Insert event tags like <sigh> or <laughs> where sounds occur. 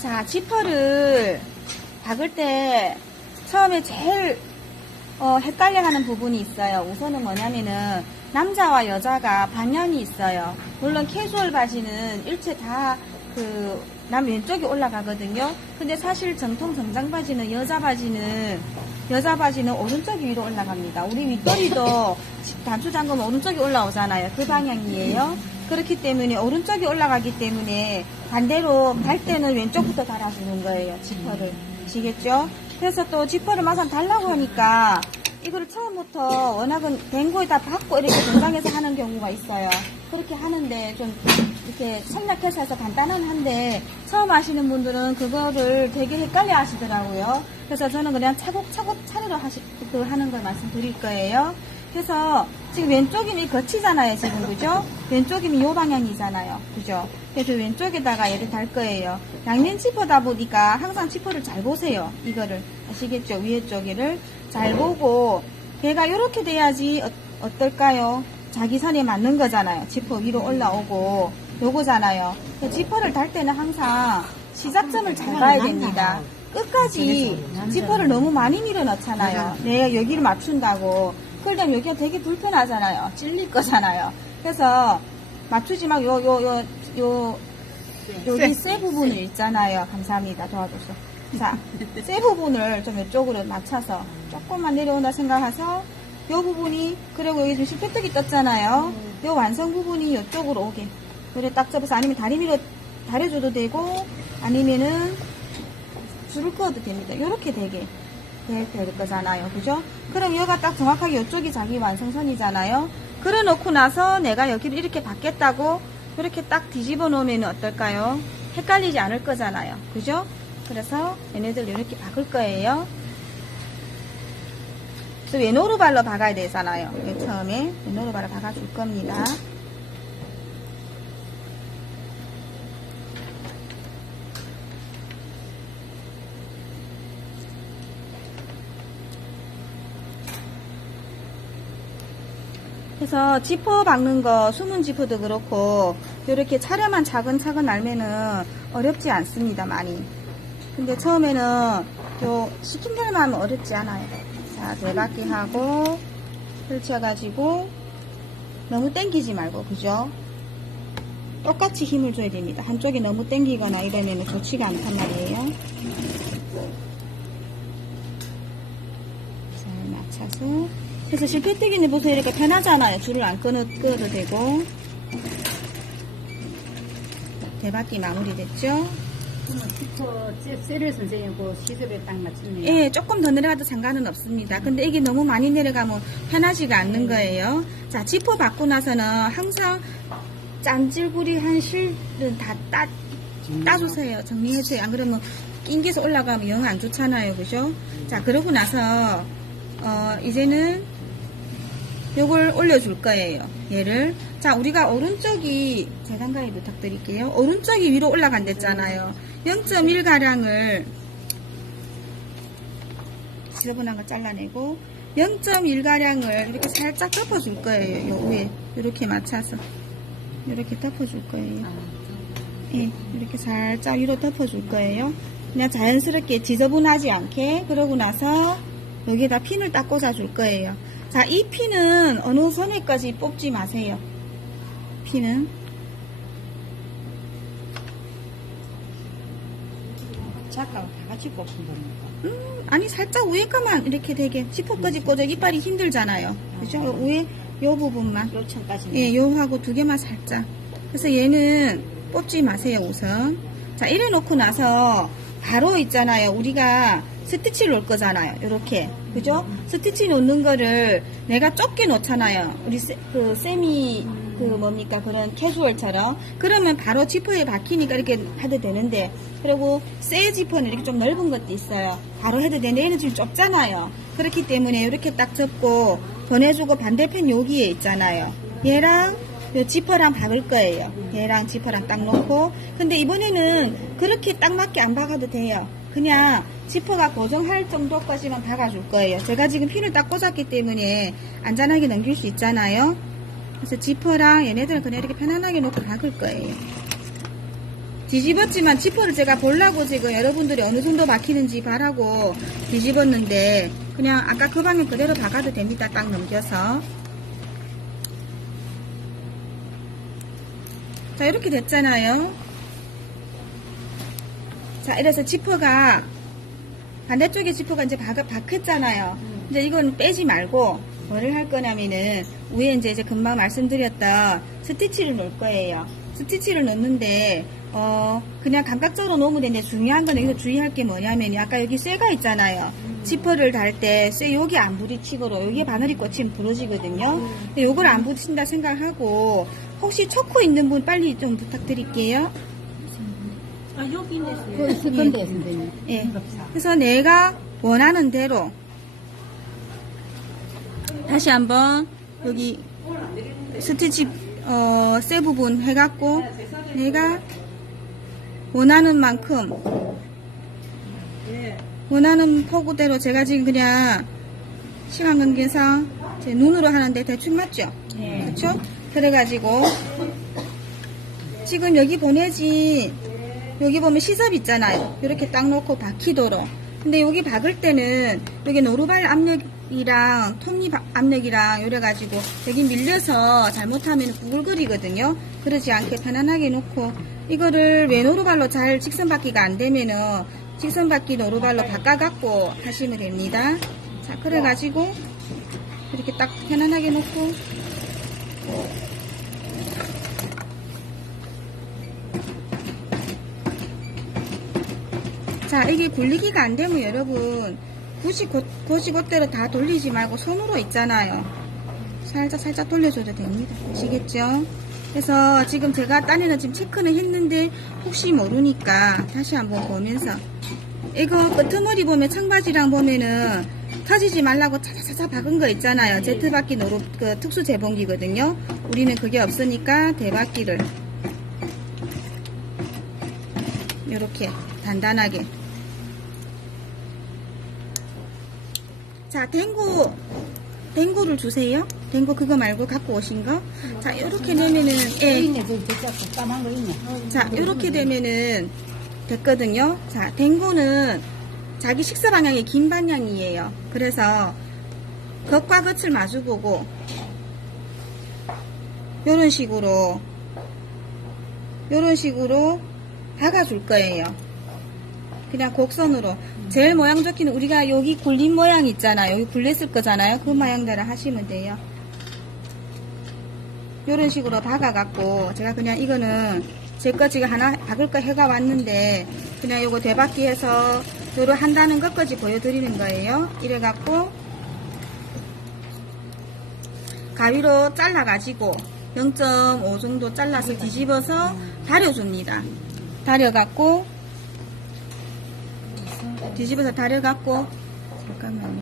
자, 지퍼를 박을 때 처음에 제일 어, 헷갈려하는 부분이 있어요. 우선은 뭐냐면은 남자와 여자가 방향이 있어요. 물론 캐주얼 바지는 일체 다 그 남 왼쪽에 올라가거든요. 근데 사실 정통 정장 바지는 여자 바지는 여자 바지는 오른쪽 위로 올라갑니다. 우리 윗도리도 단추 잠그면 오른쪽이 올라오잖아요. 그 방향이에요. 그렇기 때문에 오른쪽이 올라가기 때문에 반대로 갈 때는 왼쪽부터 달아주는 거예요. 지퍼를. 아시겠죠? 그래서 또 지퍼를 마상 달라고 하니까 이거를 처음부터 워낙은 댕고에다 받고 이렇게 공장에서 하는 경우가 있어요. 그렇게 하는데 좀 이렇게 생략해서 해서 간단한 한데 처음 하시는 분들은 그거를 되게 헷갈려 하시더라고요. 그래서 저는 그냥 차곡차곡 차례로 하시, 그 하는 걸 말씀드릴 거예요. 그래서 지금 왼쪽임이 거치잖아요, 지금 그죠? 왼쪽임이 요 방향이잖아요, 그죠? 그래서 왼쪽에다가 얘를 달 거예요. 양면 지퍼다 보니까 항상 지퍼를 잘 보세요, 이거를 아시겠죠? 위에 쪽에를 잘 보고 얘가 이렇게 돼야지 어, 떨까요 자기 선에 맞는 거잖아요. 지퍼 위로 올라오고 요거잖아요. 그 지퍼를 달 때는 항상 시작점을 잘 봐야 됩니다. 끝까지 지퍼를 너무 많이 밀어 넣잖아요. 내가 여기를 맞춘다고. 그러면 여기가 되게 불편하잖아요. 찔릴 거잖아요. 그래서 맞추지 막 요, 요, 요, 요, 여기 쇠 부분을 있잖아요. 감사합니다. 도와줘서. 자, <laughs> 쇠 부분을 좀 이쪽으로 맞춰서 조금만 내려온다 생각해서 요 부분이 그리고 여기 지금 실패떡이 떴잖아요. 요 완성 부분이 이쪽으로 오게. 그래 딱 접어서 아니면 다리 위로 다려줘도 되고 아니면은 줄을 그어도 됩니다. 요렇게 되게 될, 될 거잖아요. 그죠? 그럼 여기가 딱 정확하게 이쪽이 자기 완성선이잖아요. 그래 놓고 나서 내가 여기를 이렇게 받겠다고 이렇게 딱 뒤집어 놓으면 어떨까요? 헷갈리지 않을 거잖아요. 그죠? 그래서 얘네들 이렇게 박을 거예요. 그래서 왼오르발로 박아야 되잖아요. 맨 처음에 왼오르발로 박아줄 겁니다. 그래서 지퍼 박는 거, 숨은 지퍼도 그렇고, 이렇게 차려만 차근차근 날면은 어렵지 않습니다, 많이. 근데 처음에는 요 시킨 대로만 하면 어렵지 않아요. 자, 네 바퀴 하고, 펼쳐가지고, 너무 땡기지 말고, 그죠? 똑같이 힘을 줘야 됩니다. 한쪽이 너무 땡기거나 이러면 좋지가 않단 말이에요. 잘 맞춰서. 그래서 실패뜨기는 보세요. 이렇게 편하잖아요. 줄을 안 끊어, 끊어도 되고. 대바퀴 마무리됐죠? 피터 세를 선생님고 시접에 딱 맞췄네요. 예, 조금 더 내려가도 상관은 없습니다. 근데 이게 너무 많이 내려가면 편하지가 않는 거예요. 자, 지퍼 받고 나서는 항상 짠질구리 한 실은 다 따, 따주세요. 정리해줘요. 안 그러면 낑겨서 올라가면 영 안 좋잖아요. 그죠? 자, 그러고 나서, 어, 이제는 요걸 올려줄 거예요. 얘를. 자, 우리가 오른쪽이, 재단가에 부탁드릴게요. 오른쪽이 위로 올라간댔잖아요. 0.1가량을 지저분한 거 잘라내고 0.1가량을 이렇게 살짝 덮어줄 거예요. 요 위에 이렇게 맞춰서 이렇게 덮어줄 거예요. 예, 이렇게 살짝 위로 덮어줄 거예요. 그냥 자연스럽게 지저분하지 않게 그러고 나서 여기에다 핀을 딱 꽂아줄 거예요. 자, 이 핀은 어느 선에까지 뽑지 마세요. 핀은 작가가 다 같이 꼽힌 겁니까? 음, 아니 살짝 위에 거만 이렇게 되게 지퍼까지 꽂아 이빨이 힘들잖아요. 그죠? 요 위에 요 부분만 요청까지. 예, 요하고 두 개만 살짝. 그래서 얘는 뽑지 마세요, 우선. 자, 이래 놓고 나서 바로 있잖아요. 우리가 스티치 놓을 거잖아요. 요렇게. 그죠? 스티치 놓는 거를 내가 좁게 놓잖아요. 우리 세, 그 세미 그 뭡니까? 그런 캐주얼처럼. 그러면 바로 지퍼에 박히니까 이렇게 해도 되는데. 그리고 세 지퍼는 이렇게 좀 넓은 것도 있어요. 바로 해도 되는데 얘는 좀 좁잖아요. 그렇기 때문에 이렇게 딱 접고 보내주고 반대편 여기에 있잖아요. 얘랑 요 지퍼랑 박을 거예요. 얘랑 지퍼랑 딱 놓고. 근데 이번에는 그렇게 딱 맞게 안 박아도 돼요 그냥 지퍼가 고정할 정도까지만 박아줄 거예요 제가 지금 핀을 딱 꽂았기 때문에 안전하게 넘길 수 있잖아요 그래서 지퍼랑 얘네들은 그냥 이렇게 편안하게 놓고 박을 거예요. 뒤집었지만 지퍼를 제가 보려고 지금 여러분들이 어느 정도 막히는지 바라고 뒤집었는데 그냥 아까 그 방향 그대로 박아도 됩니다. 딱 넘겨서. 자, 이렇게 됐잖아요. 자, 이래서 지퍼가 반대쪽에 지퍼가 이제 박, 박혔잖아요. 이제 이건 빼지 말고 뭐를 할 거냐면은 위에 이제, 이제 금방 말씀드렸던 스티치를 놓을 거예요. 스티치를 넣는데 어 그냥 감각적으로 놓으면 되는데 중요한 건 여기서 주의할 게 뭐냐면 아까 여기 쇠가 있잖아요. 지퍼를 달 때 쇠 여기 안 부딪히도록 여기에 바늘이 꽂히면 부러지거든요. 근데 요걸 안 부딪힌다 생각하고 혹시 초코 있는 분 빨리 좀 부탁드릴게요. 아, 여기 있네. 그 있을 건데, 선생님. 예. 그래서 내가 원하는 대로 다시 한번 여기 스티치 어, 쇠 부분 해갖고 내가 원하는 만큼 원하는 포구대로 제가 지금 그냥 시간 관계상 제 눈으로 하는데 대충 맞죠? 네. 그렇죠? 그래가지고 지금 여기 보내진 여기 보면 시섭 있잖아요. 이렇게 딱 놓고 박히도록. 근데 여기 박을 때는 여기 노루발 압력이랑 톱니 바- 압력이랑 이래가지고 여기 밀려서 잘못하면 구글거리거든요. 그러지 않게 편안하게 놓고 이거를 왜 노루발로 잘 직선받기가 안 되면은 직선받기 노루발로 바꿔갖고 하시면 됩니다. 자, 그래가지고 이렇게 딱 편안하게 놓고 자, 이게 굴리기가 안 되면 여러분, 굳이 곧, 굳이 그대로 다 돌리지 말고 손으로 있잖아요. 살짝 살짝 돌려줘도 됩니다. 아시겠죠? 그래서 지금 제가 딴에는 지금 체크는 했는데 혹시 모르니까 다시 한번 보면서 이거 끄트머리 보면 청바지랑 보면은 터지지 말라고 차차차차 박은 거 있잖아요. 제트바퀴 노루 그 특수 재봉기거든요. 우리는 그게 없으니까 대바퀴를 이렇게 단단하게 자 댕구 댕구를 주세요 댕구 그거 말고 갖고 오신 거자 이렇게 되면은 여기 예. 있네. 저, 저, 저, 까만 거 있네. 자 이렇게 되면은 됐거든요 자 댕구는 자기 식사 방향이 긴 방향이에요 그래서 겉과 겉을 마주보고 요런 식으로 요런 식으로 박아줄 거예요. 그냥 곡선으로. 제일 모양 좋기는 우리가 여기 굴린 모양 있잖아요. 여기 굴렸을 거잖아요. 그 모양대로 하시면 돼요. 요런 식으로 박아갖고, 제가 그냥 이거는 제 거 지금 하나 박을 거 해가 왔는데, 그냥 요거 대박기 해서 요로 한다는 것까지 보여드리는 거예요. 이래갖고, 가위로 잘라가지고 0.5 정도 잘라서 뒤집어서 다려줍니다. 다려갖고 뒤집어서 다려갖고 잠깐만요.